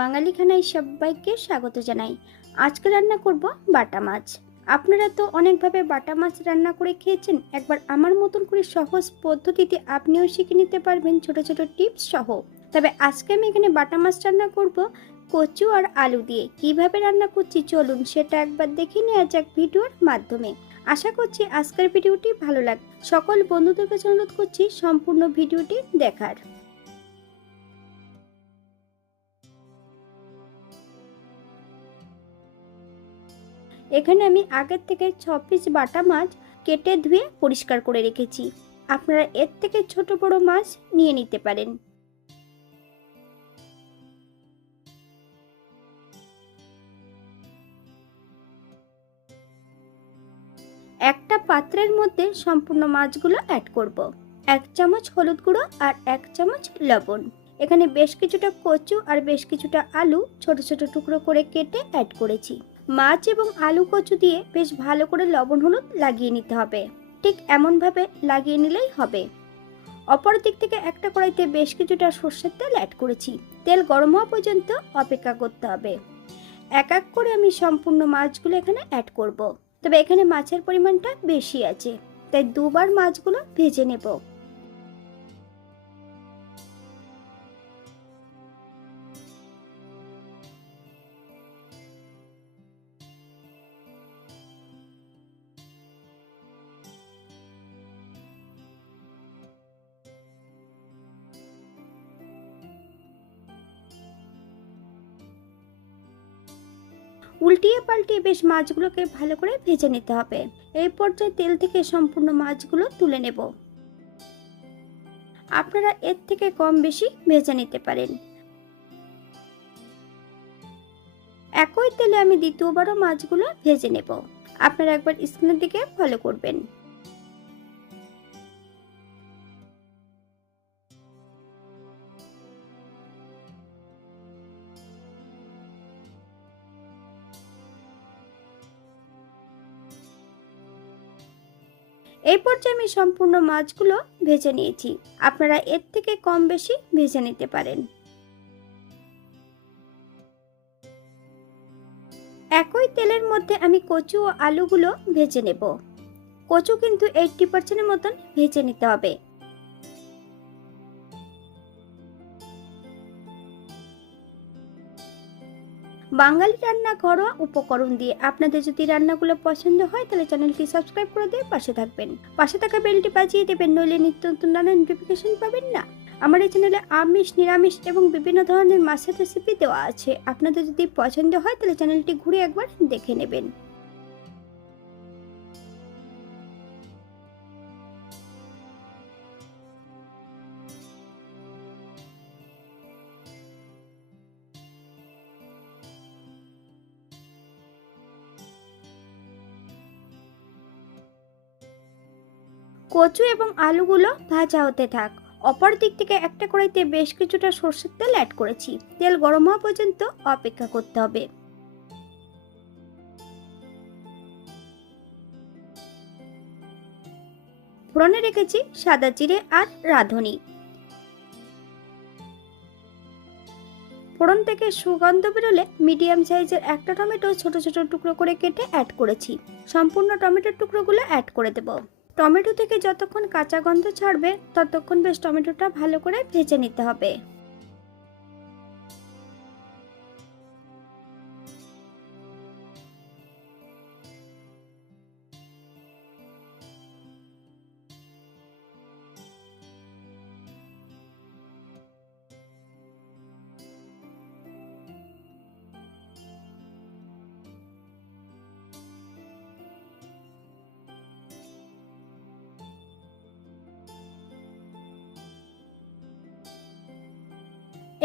বাঙালি খানায় সবাইকে স্বাগত জানাই। আজকে রান্না করব বাটা মাছ। আপনারা তো অনেকভাবে বাটা মাছ রান্না করে খেয়েছেন। একবার আমার মতন করে সহজ পদ্ধতিতে আপনিও শিখে নিতে পারবেন ছোট ছোট টিপস সহ। তবে আজকে আমি এখানে বাটা মাছ রান্না করব কচু আর আলু দিয়ে। কিভাবে রান্না করছি চলুন সেটা একবার দেখে নেওয়া যাক ভিডিওর মাধ্যমে। আশা করছি আজকের ভিডিওটি ভালো লাগবে। সকল বন্ধুদের কাছে অনুরোধ করছি সম্পূর্ণ ভিডিওটি দেখার। এখানে আমি আগের থেকে 6 পিস বাটা মাছ কেটে ধুয়ে পরিষ্কার করে রেখেছি। আপনারা এর থেকে ছোট বড় মাছ নিয়ে নিতে পারেন। একটা পাত্রের মধ্যে সম্পূর্ণ মাছগুলো অ্যাড করব। 1 চামচ হলুদ গুঁড়ো আর 1 চামচ লবণ। এখানে বেশ কিছুটা কচু আর বেশ কিছুটা আলু ছোট ছোট টুকরো করে কেটে অ্যাড করেছি। মাছ এবং আলু কচু দিয়ে বেশ ভালো করে লবণ হলুদ লাগিয়ে নিতে হবে। ঠিক এমনভাবে লাগিয়ে নিলেই হবে। অপর দিক থেকে একটা কড়াইতে বেশ কিছুটা সর্ষের তেল অ্যাড করেছি। তেল গরম হওয়া পর্যন্ত অপেক্ষা করতে হবে। এক এক করে আমি সম্পূর্ণ মাছগুলো এখানে অ্যাড করব। তবে এখানে মাছের পরিমাণটা বেশি আছে, তাই দুবার মাছগুলো ভেজে নেব। উল্টিয়ে পাল্টিয়ে বেশ মাছগুলোকে ভালো করে ভেজে নিতে হবে। এই পর্যায়ে তেল থেকে সম্পূর্ণ মাছগুলো তুলে নেব। আপনারা এর থেকে কম বেশি ভেজে নিতে পারেন। একই তেলে আমি দ্বিতীয়বারও মাছগুলো ভেজে নেব। আপনারা একবার স্ক্রিনের দিকে ফলো করবেন। এই পর্যায়ে আমি সম্পূর্ণ মাছগুলো ভেজে নিয়েছি। আপনারা এর থেকে কম বেশি ভেজে নিতে পারেন। একই তেলের মধ্যে আমি কচু ও আলুগুলো ভেজে নেব। কচু কিন্তু 80% মতন ভেজে নিতে হবে। বাঙালি রান্না ঘরোয়া উপকরণ দিয়ে। আপনাদের যদি রান্নাগুলো পছন্দ হয় তাহলে চ্যানেলটি সাবস্ক্রাইব করে দিয়ে পাশে থাকবেন। পাশে থাকা বেলটি বাজিয়ে দেবেন, নইলে নিত্য নতুন নানা নোটিফিকেশন পাবেন না। আমার এই চ্যানেলে আমিষ, নিরামিষ এবং বিভিন্ন ধরনের মাছের রেসিপি দেওয়া আছে। আপনাদের যদি পছন্দ হয় তাহলে চ্যানেলটি ঘুরে একবার দেখে নেবেন। কচু এবং আলুগুলো ভাজা হতে থাক। অপর দিক থেকে একটা কড়াইতে বেশ কিছুটা সরষের তেল অ্যাড করেছি। তেল গরম হওয়া পর্যন্ত অপেক্ষা করতে হবে। ফোড়নে রেখেছি সাদা জিরে আর রাঁধুনি। ফোড়ন থেকে সুগন্ধ বেরোলে মিডিয়াম সাইজের একটা টমেটো ছোট ছোট টুকরো করে কেটে অ্যাড করেছি। সম্পূর্ণ টমেটোর টুকরোগুলো অ্যাড করে দেব। টমেটো থেকে যতক্ষণ কাঁচা গন্ধ ছাড়বে ততক্ষণ বেশ টমেটোটা ভালো করে ভেজে নিতে হবে।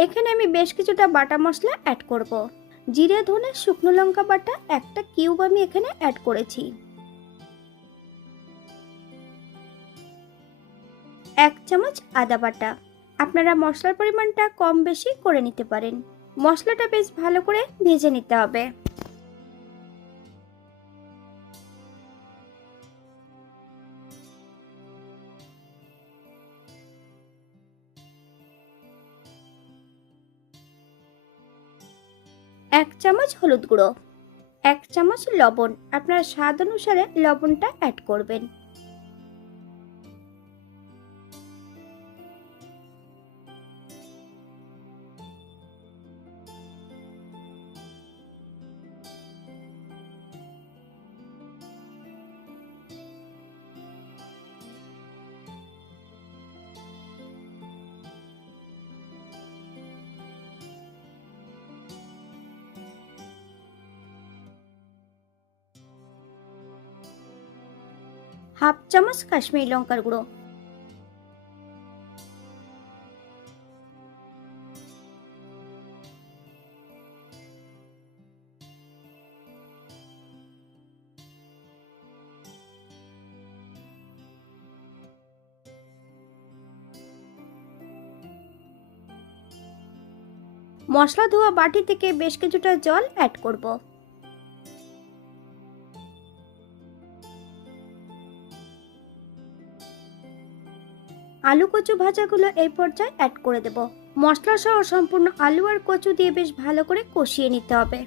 এখানে আমি বেশ কিছুটা বাটা মশলা অ্যাড করব। জিরে, ধনে, শুকনো লঙ্কা বাটা একটা কিউব আমি এখানে অ্যাড করেছি। 1 চামচ আদা বাটা। আপনারা মশলার পরিমাণটা কম বেশি করে নিতে পারেন। মশলাটা বেশ ভালো করে ভেজে নিতে হবে। 1 চামচ হলুদ গুঁড়ো, 1 চামচ লবণ। আপনার স্বাদ অনুসারে লবণটা অ্যাড করবেন। হাফ চামচ কাশ্মীরি লঙ্কার গুঁড়ো, মশলা ধোয়া বাটি থেকে বেশ কিছুটা জল অ্যাড করব। আলু কচু ভাজাগুলো এই পর্যায়ে অ্যাড করে দেব। মশলা সহ সম্পূর্ণ আলু আর কচু দিয়ে বেশ ভালো করে কষিয়ে নিতে হবে।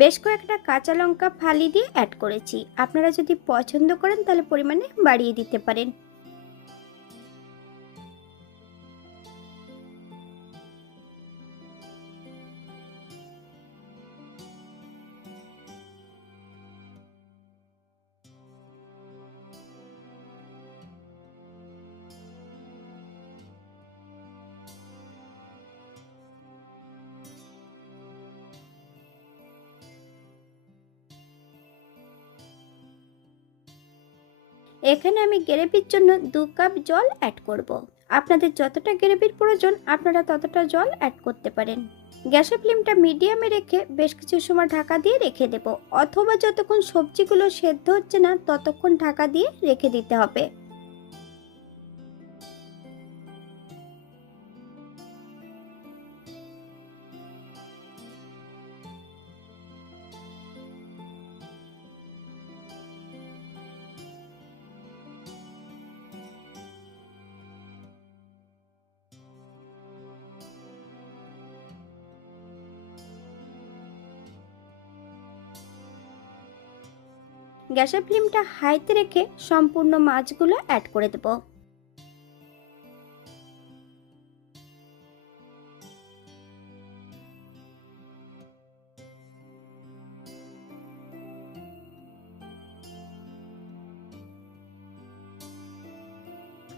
বেশ কয়েকটা কাঁচা লঙ্কা ফালি দিয়ে অ্যাড করেছি। আপনারা যদি পছন্দ করেন তাহলে পরিমাণে বাড়িয়ে দিতে পারেন। এখানে আমি গ্রেভির জন্য 2 কাপ জল অ্যাড করব। আপনাদের যতটা গ্রেভির প্রয়োজন আপনারা ততটা জল অ্যাড করতে পারেন। গ্যাসের ফ্লেমটা মিডিয়ামে রেখে বেশ কিছু সময় ঢাকা দিয়ে রেখে দেব, অথবা যতক্ষণ সবজিগুলো সেদ্ধ হচ্ছে না ততক্ষণ ঢাকা দিয়ে রেখে দিতে হবে। গ্যাসের ফ্লেমটা হাইতে রেখে সম্পূর্ণ মাছগুলো অ্যাড করে দেব।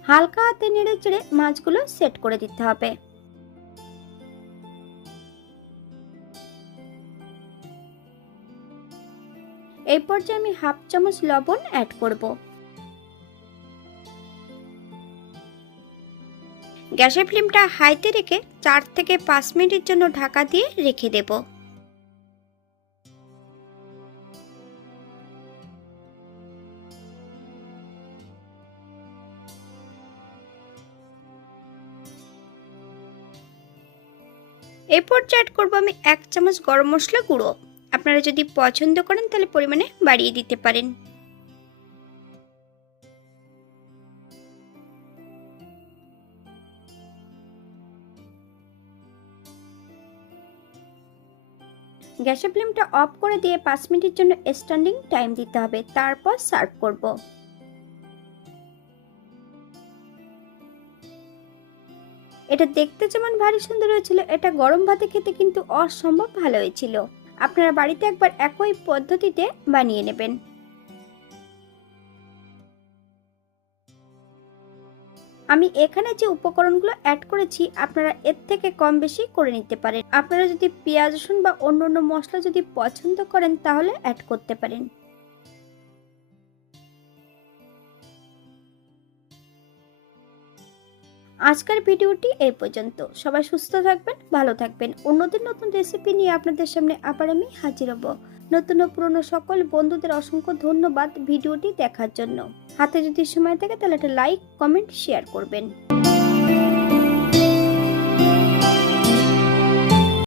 হালকা হাতে নেড়ে চেড়ে মাছগুলো সেট করে দিতে হবে। এই পর্যায়ে আমি হাফ চামচ লবণ অ্যাড করব। গ্যাসের ফ্লেমটা হাইতে রেখে 4 থেকে 5 মিনিটের জন্য ঢাকা দিয়ে রেখে দেব। এই পর্যায়ে অ্যাড করব আমি 1 চামচ গরম মশলা গুঁড়ো। আপনারা যদি পছন্দ করেন তাহলে পরিমাণে বাড়িয়ে দিতে পারেন। গ্যাসের ফ্লেমটা অফ করে দিয়ে 5 মিনিটের জন্য স্ট্যান্ডিং টাইম দিতে হবে, তারপর সার্ভ করব। এটা দেখতে যেমন ভারী সুন্দর হয়েছিল, এটা গরম ভাতে খেতে কিন্তু অসম্ভব ভালো হয়েছিল। আপনারা বাড়িতে একবার একই পদ্ধতিতে বানিয়ে নেবেন। আমি এখানে যে উপকরণগুলো অ্যাড করেছি আপনারা এর থেকে কম বেশি করে নিতে পারেন। আপনারা যদি পেঁয়াজ রসুন বা অন্য মশলা যদি পছন্দ করেন তাহলে অ্যাড করতে পারেন। আজকের ভিডিওটি এই পর্যন্ত। সবাই সুস্থ থাকবেন, ভালো থাকবেন। অন্যদিন নতুন রেসিপি নিয়ে আপনাদের সামনে আবার আমি হাজির হব। নতুন ও পুরনো সকল বন্ধুদের অসংখ্য ধন্যবাদ ভিডিওটি দেখার জন্য। হাতে যদি সময় থাকে তাহলে একটা লাইক, কমেন্ট, শেয়ার করবেন।